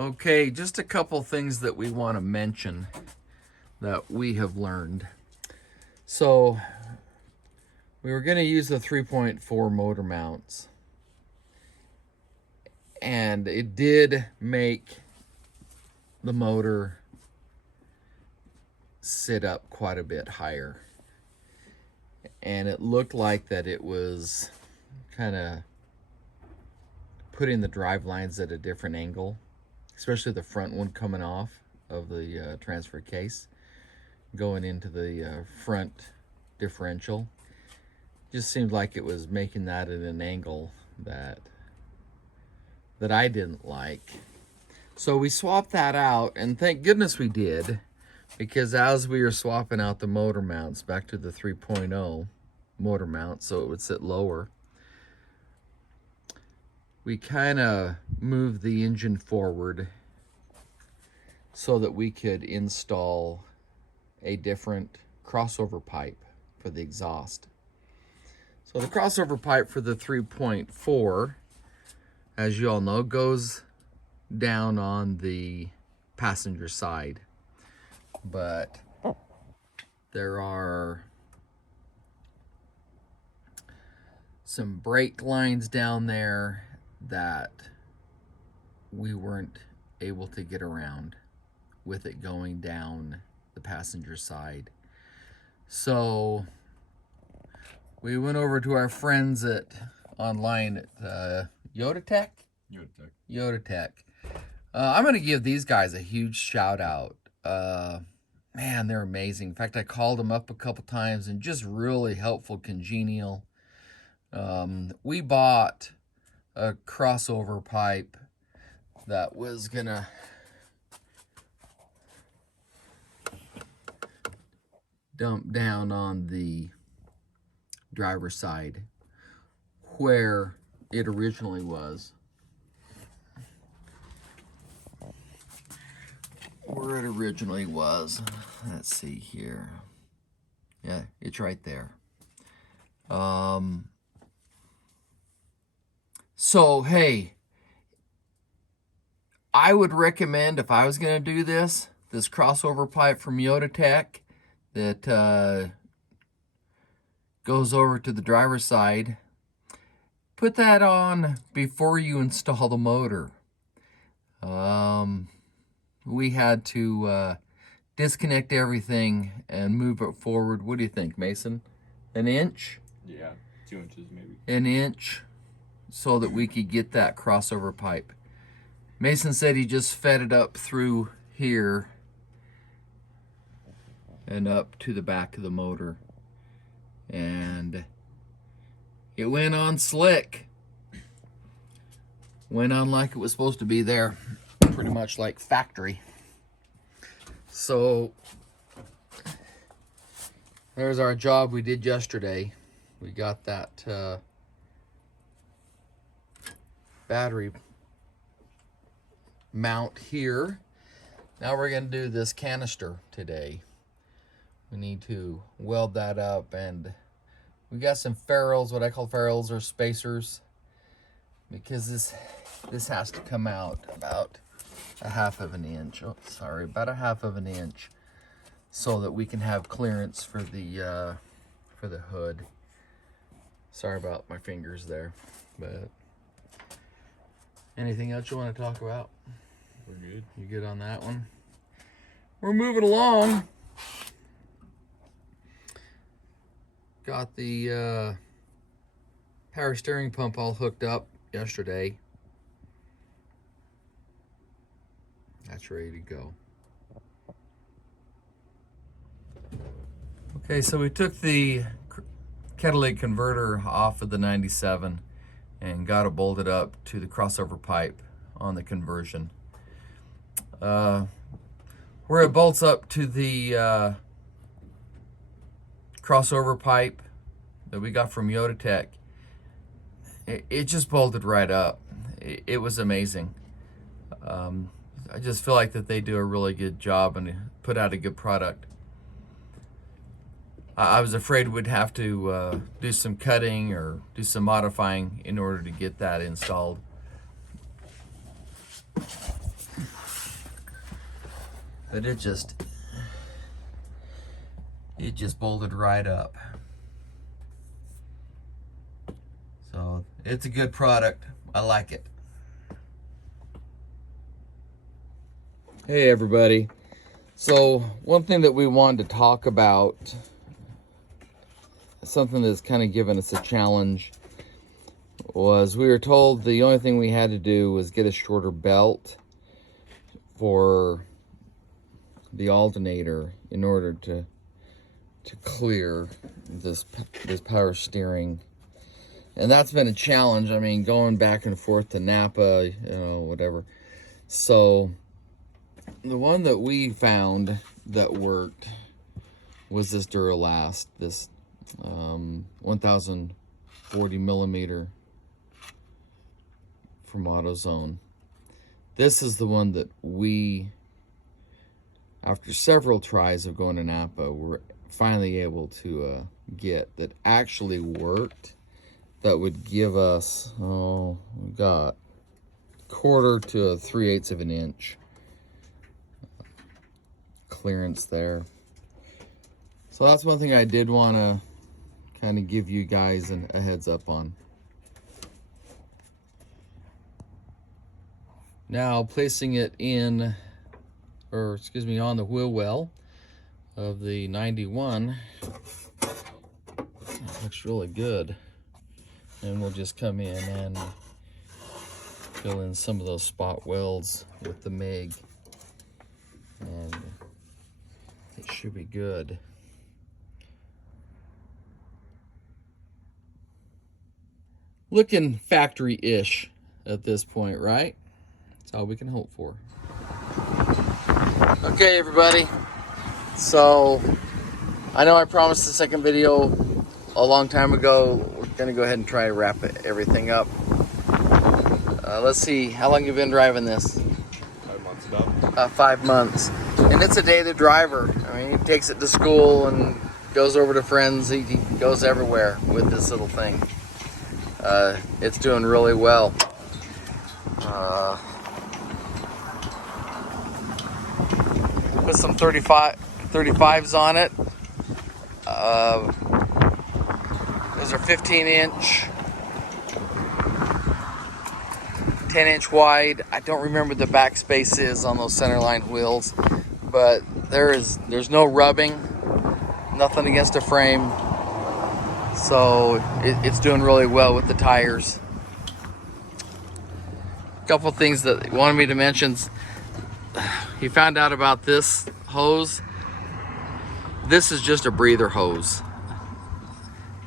Okay, just a couple things that we want to mention that we have learned. So, we were going to use the 3.4 motor mounts, and it did make the motor sit up quite a bit higher. And it looked like that it was kind of putting the drive lines at a different angle, especially the front one coming off of the transfer case, going into the front differential. Just seemed like it was making that at an angle that I didn't like. So we swapped that out, and thank goodness we did, because as we were swapping out the motor mounts back to the 3.0 motor mount so it would sit lower, we kind of moved the engine forward so that we could install a different crossover pipe for the exhaust. So the crossover pipe for the 3.4, as you all know, goes down on the passenger side. But there are some brake lines down there that we weren't able to get around with it going down the passenger side. So we went over to our friends online at Yodatech. I'm going to give these guys a huge shout out. Man, they're amazing. In fact, I called them up a couple times and just really helpful, congenial. We bought a crossover pipe that was gonna dump down on the driver's side where it originally was. Let's see here. Yeah, it's right there. So, hey, I would recommend, if I was going to do this crossover pipe from Yodatech that goes over to the driver's side, put that on before you install the motor. We had to disconnect everything and move it forward. What do you think, Mason? An inch? Yeah, 2 inches maybe. An inch, so that we could get that crossover pipe. Mason said he just fed it up through here and up to the back of the motor. And it went on slick. Went on like it was supposed to be there. Pretty much like factory. So there's our job we did yesterday. We got that battery mount here. Now we're going to do this canister today. We need to weld that up, and we got some ferrules, what I call ferrules or spacers, because this has to come out about a half of an inch. Oh, sorry, about a half of an inch, so that we can have clearance for the hood. Sorry about my fingers there, but anything else you want to talk about? We're good. You good on that one? We're moving along. Got the power steering pump all hooked up yesterday. That's ready to go. Okay, so we took the catalytic converter off of the 97 and got it bolted up to the crossover pipe on the conversion. Where it bolts up to the crossover pipe that we got from Yodatech, it just bolted right up. It was amazing. I just feel like that they do a really good job and put out a good product. I was afraid we'd have to do some cutting or do some modifying in order to get that installed. but it just bolted right up. So it's a good product. I like it. Hey everybody. So one thing that we wanted to talk about, something that's kind of given us a challenge, was we were told the only thing we had to do was get a shorter belt for the alternator in order to clear this power steering. And that's been a challenge. I mean, going back and forth to Napa, whatever. So the one that we found that worked was this Duralast, this 1040 millimeter from AutoZone. This is the one that we, after several tries of going to Napa, were finally able to get that actually worked. That would give us, we got 1/4 to 3/8 of an inch clearance there. So that's one thing I did want to kind of give you guys a heads up on. Now placing it in, or excuse me, on the wheel well of the 91, that looks really good. And we'll just come in and fill in some of those spot welds with the MIG, and it should be good. Looking factory-ish at this point, right? That's all we can hope for. Okay, everybody. So I know I promised a second video a long time ago. We're gonna go ahead and try to wrap everything up. Let's see, how long you been driving this? 5 months about. 5 months. And it's a daily driver. I mean, he takes it to school and goes over to friends. He goes everywhere with this little thing. It's doing really well. Put some 35s on it. Those are 15-inch, 10-inch wide. I don't remember the backspace is on those centerline wheels, but there's no rubbing, nothing against the frame. So it's doing really well with the tires. A couple things that he wanted me to mention. He found out about this hose. This is just a breather hose,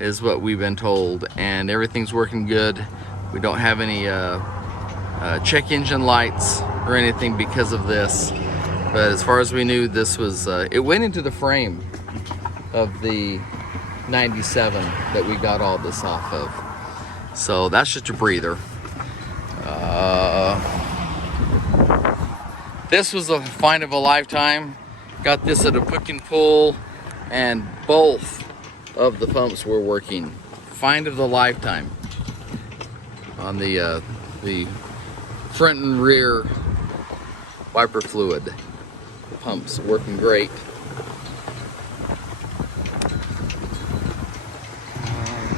is what we've been told, and everything's working good. We don't have any check engine lights or anything because of this, but as far as we knew, this was it went into the frame of the 97 that we got all this off of. So that's just a breather. This was a find of a lifetime. Got this at a pick and pull, and both of the pumps were working. Find of the lifetime on the front and rear wiper fluid. The pumps working great.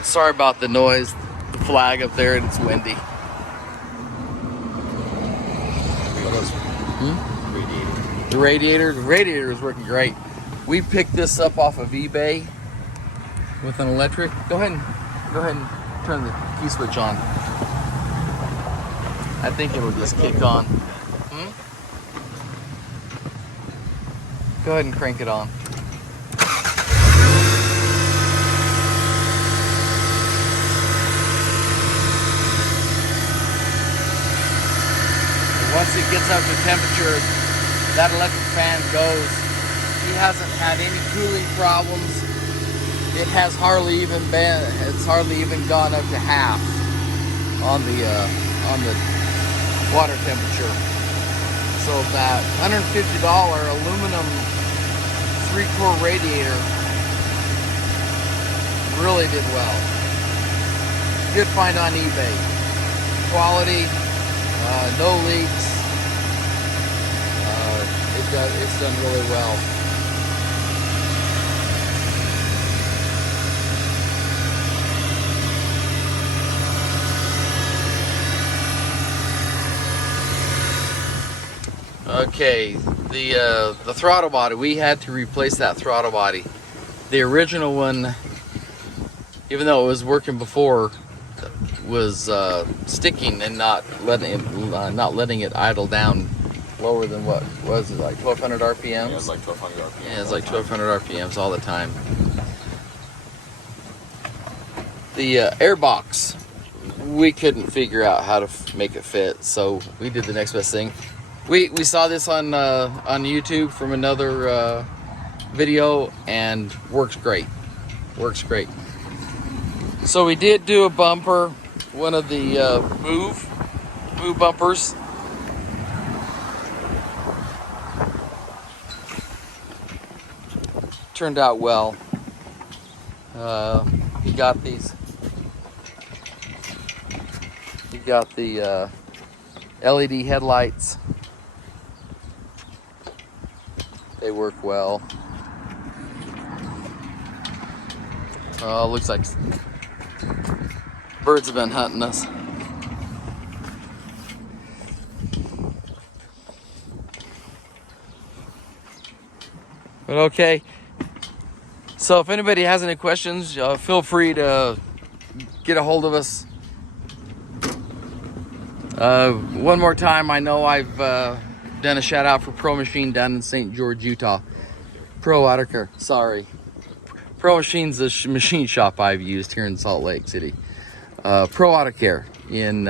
Sorry about the noise, the flag up there, and it's windy. The radiator is working great. We picked this up off of eBay with an electric. Go ahead and turn the key switch on. I think it'll just kick on. Go ahead and crank it on. Once it gets up to temperature, that electric fan goes. He hasn't had any cooling problems. It's hardly even gone up to half on the water temperature. So that $150 aluminum 3-core radiator really did well. Good find on eBay. Quality, no leaks. It done really well. Okay, the throttle body, we had to replace that throttle body. The original one, even though it was working before, was sticking and not letting it idle down lower than what was it, like 1200 RPMs? Yeah, it was like 1200 RPMs. Yeah, it was like 1200 RPMs all the time. The air box, we couldn't figure out how to make it fit, so we did the next best thing. We saw this on YouTube from another video, and works great. Works great. So we did do a bumper, one of the move bumpers. Turned out well. He got these. He got the LED headlights. They work well. Looks like birds have been hunting us. But okay. So if anybody has any questions, feel free to get a hold of us. One more time, I know I've done a shout out for Pro Machine down in St. George, Utah. Pro Auto Care, sorry. Pro Machine's the machine shop I've used here in Salt Lake City. Pro Auto Care in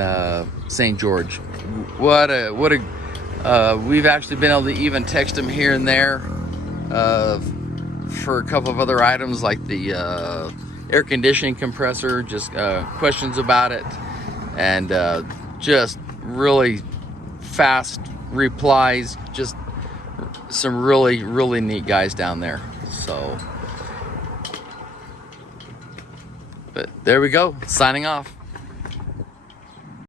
St. George. We've actually been able to even text them here and there for a couple of other items like the air conditioning compressor, just questions about it, and just really fast replies, just some really neat guys down there. So, but there we go, signing off.